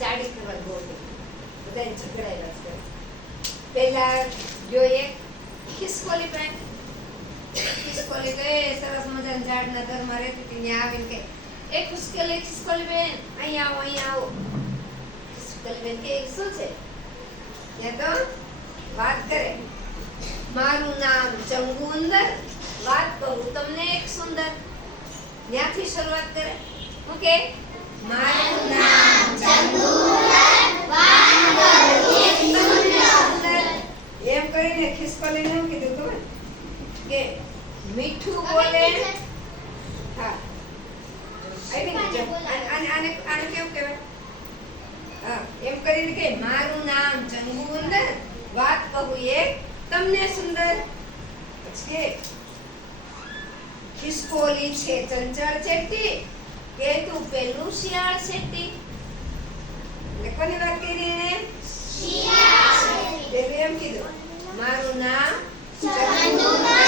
ચાડી કરવા ગોળ બધાને ઝઘડાયેલા છે. પહેલા જો એક ખિસકોલી બેન ખિસકોલી તો એ સરસ મજાના ઝાડના દરમાં રહેતી હતી. ત્યાં આવીને કે એ ખિસકોલી બેન અહીંયા આવો. ખિસકોલી બેન કે શું છે? ત્યાં તો વાત કરે, મારું નામ ચંગુંદર, વાત કહું તમને એક સુંદર. ત્યાંથી શરૂઆત કરે. હું કે મારું નામ ચંગુંદર, વાત કહું એક સુંદર. એમ કરીને ખિસકોલીને એમ કીધું ખબર કે મીઠું બોલે. હા આને કેવું કહેવાય? હા એમ કરીને કે મારું નામ ચંગુંદર, વાત કહું એક તમને સુંદર. પછી ખિસકોલી છે ચંચળ ચેટી, કે તું પેલું શિયાળ શેટી. એટલે કોની વાત કરી એને? શિયાળ શેટી. એટલે એમ કીધું મારું નામ ચંગુંદર,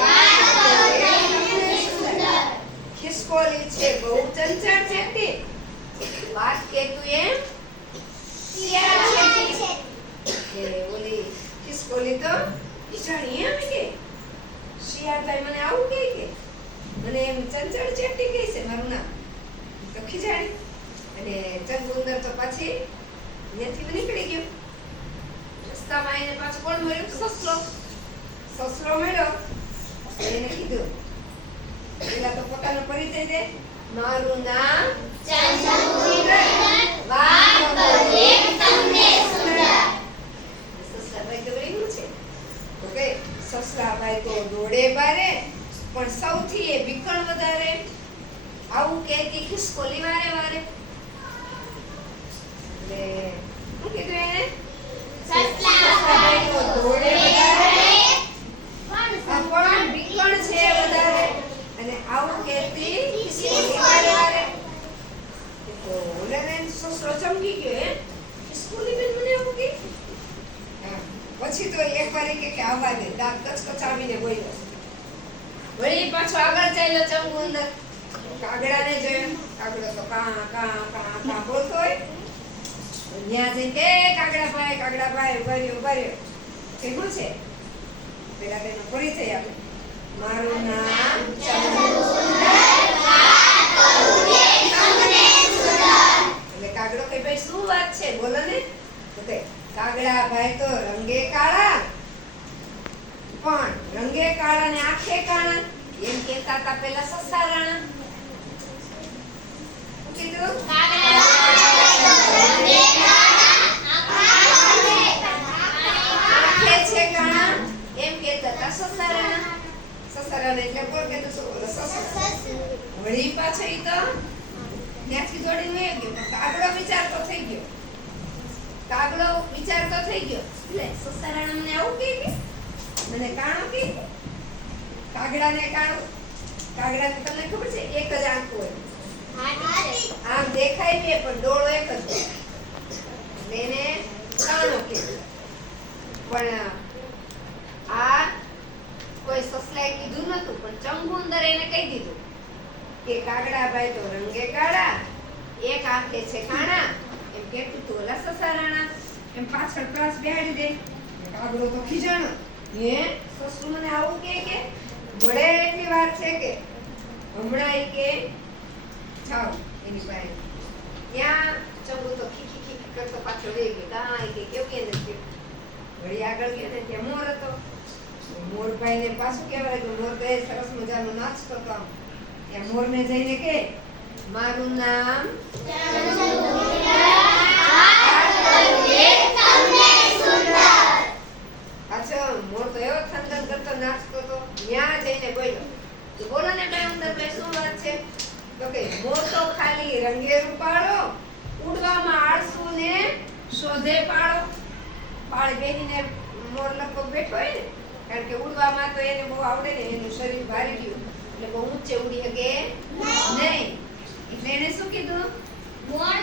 વાત કહું એક તમને સુંદર. ખિસકોલી છે બહુ ચંચળ ચેટી, વાત કે તું એમ શિયાળ શેટી. કે ઓલી ખિસકોલી તો ઈશાણી એમ કે શિયાળ ભાઈ મને આવું કહે કે મને એમ ચંચળ ચેટી કહે છે મારું નામ. તો ખીજાણી. અને ચંગુંદર તો પાછી ત્યાંથી નીકળી ગયો. રસ્તામાં એને પાછો કોણ મળ્યો? સસલો મળ્યો. એને કીધું પેલા તો પોતાનો પરિચય દે, મારું નામ ચંગુંદર, વાત કહું એક તમને સુંદર. સસલાભાઈ તો એવું છે તો કે સસલાભાઈ તો દોડે બારે, પણ સૌથી એ ભીખણ વધારે. આવું કહેતી ખિસકોલી વારે વારે. એટલે શું કીધું એને? સસલાભાઈ તો દોડે વધારે, પણ ભીખણ છે વધારે. અને આવું કહેતી ખિસકોલી વારે વારે. તો ઓલાને સસલો ચમકી ગયો. ખિસકોલી બેન મને આવું કહે. પછી તો એકવાર કે આવવા દે, દાંત કચકચાવીને બોલ્યો. વળી પાછો આગળ ચાલ્યો ચંગુંદર. કાગડાને જોયો. કાગડો તો કા કા કા કા બોલતો હોય. ત્યાં જઈને કે કાગડાભાઈ ઉભા રહ્યો. કે શું છે? પેલા તેનો પરિચય આપે, મારું નામ ચંગુંદર, વાત કહું એક તમને સુંદર. એટલે કાગડો કે ભાઈ શું વાત છે બોલો ને. તો કે કાગડાભાઈ તો રંગે કાળા, પણ રંગે કાળા ને આંખે કાળા, એમ કહેતા હતા પેલા સસા રાણા. શું કીધું? રંગે કાળા, આંખે છે કાળા, એમ કહેતા હતા સસા રાણા. સસા રાણા એટલે કોણ કહેતું? સસા. વળી પાછો ઈ તો ત્યાંથી દોડીને વયો ગયો. કાગડો વિચારતો થઈ ગયો. એટલે સસા રાણા મને આવું કહે કે મને કાણો કહે. કાગડાને કાણો. કાગડાને તમને ખબર છે એક જ આંખ હોય. આમ દેખાય બે પણ ડોળો એક જ હોય. એટલે એને કાણો કહે. પણ આ કોઈ સસલાએ કીધું નતું, પણ ચંગુંદર એને કહી દીધું કે કાગડાભાઈ તો રંગે કાળા, એક આંખે છે કાણા, એમ કહેતું તું ઓલા સસા રાણા. એમ પાછળ પાસ બેહાડી દે. કાગડો તો ખીજાણો. સસલું મને આવું કે વળે એટલી વાત છે કે હમણાં ઈ કે જાઓ એની પાસે. ત્યાં ચંગુ તો ખી કરતો પાછો વહી ગયો. કાંઈ કે કેવું કે નથી. વળી આગળ ગયો ને ત્યાં મોર હતો. મોરભાઈ ને પાછું કહેવાય કે મોર તો એ સરસ મજાનો નાચતો હતો. ત્યાં મોરને જઈને કે મારું નામ મોર તો એવો થનથન કરતો નાચતો હતો. ત્યાં જઈને બોલ્યો, તો બોલો ને ભાઈ શું વાત છે? તો કે મોર તો ખાલી રંગે રૂપાળો, ઉડવામાં આળસુ ને શોધે પાળો. પાળ બેહીને મોર લગભગ બેઠો હોય ને, કારણ કે ઉડવામાં તો એને બહુ આવડે ને, એનું શરીર ભારી ગયું એટલે બહુ ઊંચે ઉડી શકે નહીં. એટલે એને શું કીધું? મોર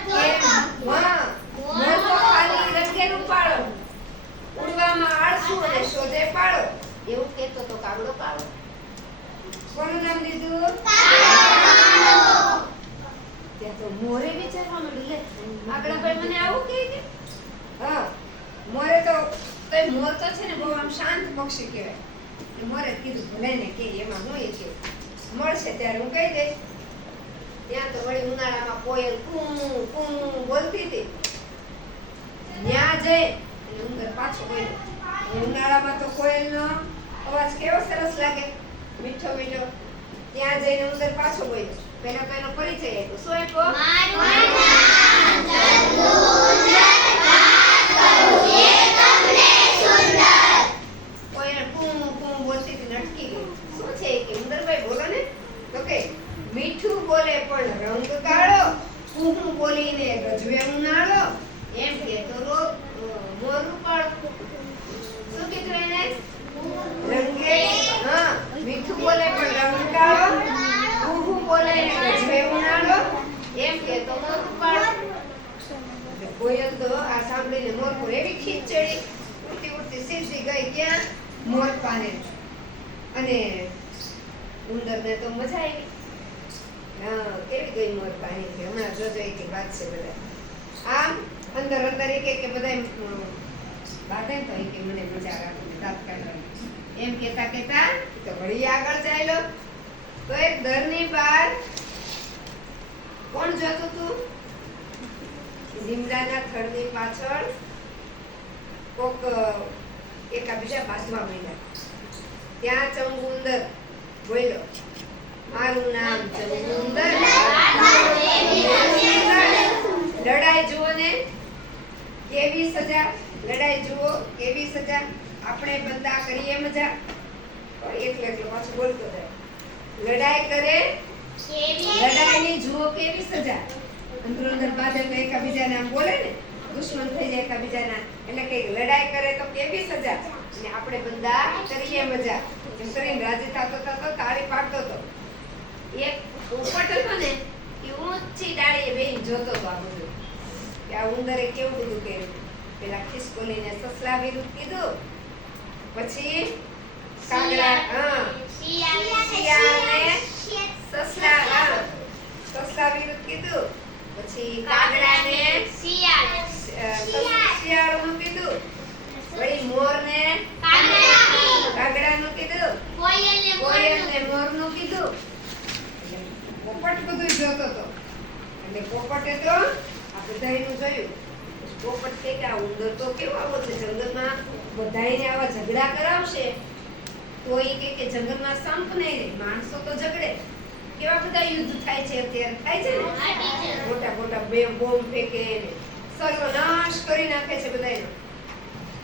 તો ખાલી રંગે રૂપાળો, ઉડવામાં આળસુ અને શોધે પાળો. એવું કહેતો તો કાગડો કાળો. કોનું નામ દીધું? કાગડો. ત્યાં તો મોરે વિચારવા માંડ્યું, લે આગળભાઈ મને આવું કહે કે હા મોરે તો તોય મોર તો છે ને બહુ આમ શાંત પક્ષી કહેવાય મોરે કીધું ભલે ને કે એમાં હું એ કે મળશે ત્યારે હું કહી દઈશ ત્યાં તો વળી ઉનાળામાં કોયલ કું કું બોલતી હતી ત્યાં જઈ એટલે ઉંદર પાછો બોલ્યો ઉનાળામાં તો કોયલનો અવાજ કેવો સરસ લાગે મીઠો મીઠો ત્યાં જઈને ઉંદર પાછો બોલ્યો પહેલા તો એનો પરિચય આપ્યો શું આપ્યો કોયલ કું કું બોલતી હતી નટકી ગઈ શું છે કે ઉંદરભાઈ બોલો ને તો કે મીઠું બોલે પણ રંગ કાળો કુહુ બોલીને ગજવે ઉનાળો એમ કે તો મોરું પણ શું કીધું એને રંગે હા મીઠું બોલે પણ રંગ કાળો કુહુ બોલે ને ગજવે ઉનાળો એમ કે તો મોરું પણ કોયલ તો આ સાંભળીને મોર પર એવી ખીચ ચડી ઉડતી ઉડતી સીધી ગઈ ક્યાં મોર પાને અને ઉંદરને તો મજા આવી હા કેવી ગઈ મોર પાણી કે હમણાં જોજો એક વાત છે બધા આમ અંદર અંદર કે બધા બાધે તો કે મને મજા રાખે દાંત કાઢવાની એમ કેતા કેતા તો વળી આગળ ચાલ્યો તો એક દરની બહાર કોણ જોતું તું લીમડાના થડની પાછળ કોક એકાબીજા બાજવા માંડ્યા ત્યાં ચંગુંદર બોલ્યો મારું નામ ચંગુંદર લડાઈ જુઓ ને કેવી સજા લડાઈ જુઓ કેવી સજા આપણે બધા કરીએ મજા એટલે પાછું બોલતો જાય લડાઈ કરે લડાઈની જુઓ કેવી સજા અંદરો અંદર બાધે તો એકાબીજાને આમ બોલે ને દુશ્મન થઈ જાય એકાબીજાના એટલે કે લડાઈ કરે તો કેવી સજા અને આપણે બધા કરીએ મજા એમ કરીને રાજી થતો થતો તાળી પાડતો હતો એક પોપટ હતો ને એ ઊંચી ડાળીએ બેહીને જોતો હતો આ બધું કે આ ઉંદરે કેવું બધું કર્યું પેલા ખિસકોલીને સસલા વિરુદ્ધ કીધું પછી કાગડા શિયાળને સસલા વિરુદ્ધ કીધું પછી કાગડાને શિયાળનું કીધું વળી મોરને કાગડાનું કીધું કોયલને મોરનું કીધું પોપટ બધું જોતો હતો એટલે પોપટે તો આ બધાયનું જોયું પોપટ કે આ ઉંદર તો કેવો આવો છે જંગલમાં બધાયને આવા ઝઘડા કરાવશે તો એ કે જંગલમાં સંપ નહીં રહે માણસો તો ઝઘડે કેવા બધા યુદ્ધ થાય છે અત્યારે થાય છે ને મોટા મોટા બોમ્બ ફેંકે ને સર્વનાશ કરી નાખે છે બધાયનો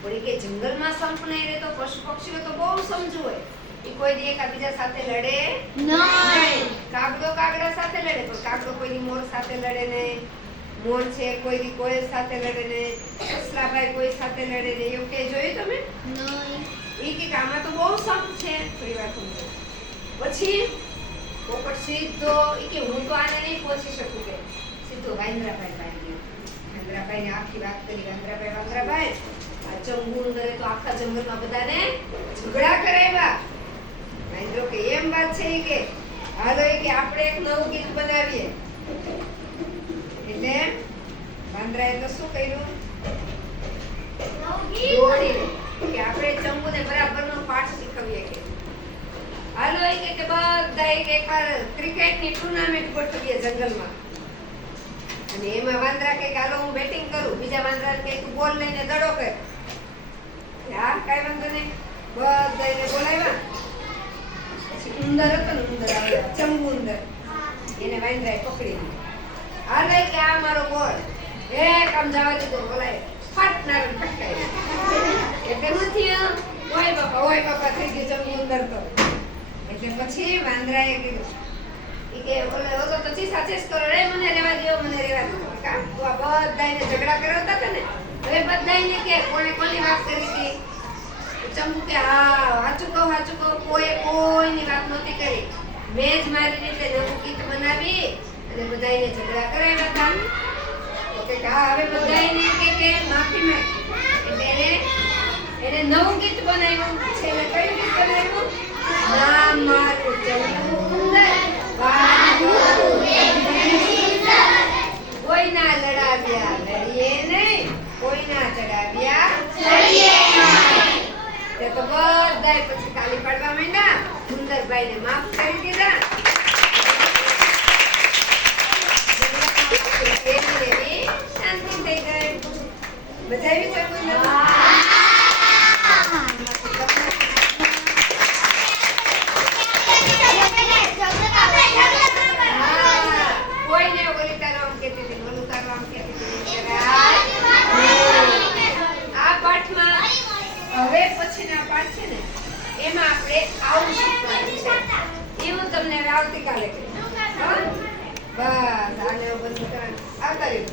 પણ કે જંગલમાં સંપ નહીં રહે તો પશુ પક્ષીઓ તો બહુ સમજુ હોય એ કોઈ દી એકબીજા સાથે લડે નહીં કાગડો કાગડા સાથે લડે પણ કાગડો કોઈની મોર સાથે લડે નહીં મોર છે કોઈ દી કોયલ સાથે લડે નહીં સસલાભાઈ કોઈ સાથે લડે નહીં એવું કે જોયું તમે નહીં કે આમાં તો બહુ સંપ છે થોડી વાર પછી પોપટ સીધો કે હું તો આને નહીં પહોંચી શકું કે સીધો વાંદરાભાઈ પાસે ગયો વાંદરાભાઈને આખી વાત કરી વાંદરાભાઈ આ ચંગુંદરે તો આખા જંગલમાં બધાને ઝઘડા કરાવ્યા વાંદરો કે એમ વાત છે કે હાલો કે આપણે એક નવું ગીત બનાવીએ એટલે વાંદરાએ તો શું કર્યું દોડીને કે આપણે ચંગુને બરાબરનો પાઠ શીખવીએ કે હાલો કે બધા એકવાર ક્રિકેટની ટુર્નામેન્ટ ગોઠવીએ જંગલમાં અને એમાં વાંદરા કે હાલો હું બેટિંગ કરું બીજા વાંદરા કે તું બોલ લઈને દડો કર હા કાઈ વાંધો નહીં બધાને બોલાવ્યા પછી ઉંદર હતો ને ઉંદર આવ્યો ચંગુ ઉંદર એને વાંદરાએ પકડી હાલો કે આ મારો બોલ એક આમ જવા દીધો બોલાય ફાટનાર ફટકાય એટલે હું થયું ઓય બાપા થઈ ગયું ચંગુ ઉંદર તો એટલે પછી વાંદરાએ કીધું કે ઓલો તો ચીસા ચીસ કરો રે મને રહેવા દો કા તો આ બધાયને ઝઘડા કરાવતા હતા ને હવે બધાયને કે કોણે કોની વાત કરી હતી ચંગુ કે હા સાચું કહો કોઈની વાત નહોતી કરી મેં જ મારી રીતે નવું ગીત બનાવી અને બધાયને ઝઘડા કરાવ્યા હતા તો કે હા હવે બધાયને કે માફી માંગ એટલે એને નવું ગીત બનાવ્યું છે એટલે કયું ગીત બનાવ્યું નામ મારું ચંગુંદર કોઈ ના લડા ચડાવ્યા લડીએ નહીં, કોઈના ચડાવ્યા તે તો બધાય પછી તાલી પાડવા માંડ્યા. સુંદરભાઈને માફ કરી દીધા. એવી શાંતિ થઈ ગઈ. મજા આવી છે કોઈને? કોઈને ઓલી તારો આમ કહેતી હતી, ઓલું તારો આમ કહેતી હતી. આ પાઠમાં હવે પછીના પાઠ છે ને એમાં આપણે આવું શીખવાનું છે. એ હું તમને હવે આવતીકાલે કહીશ. બસ આને બંધ કરવાનું. આવતા રહ્યું.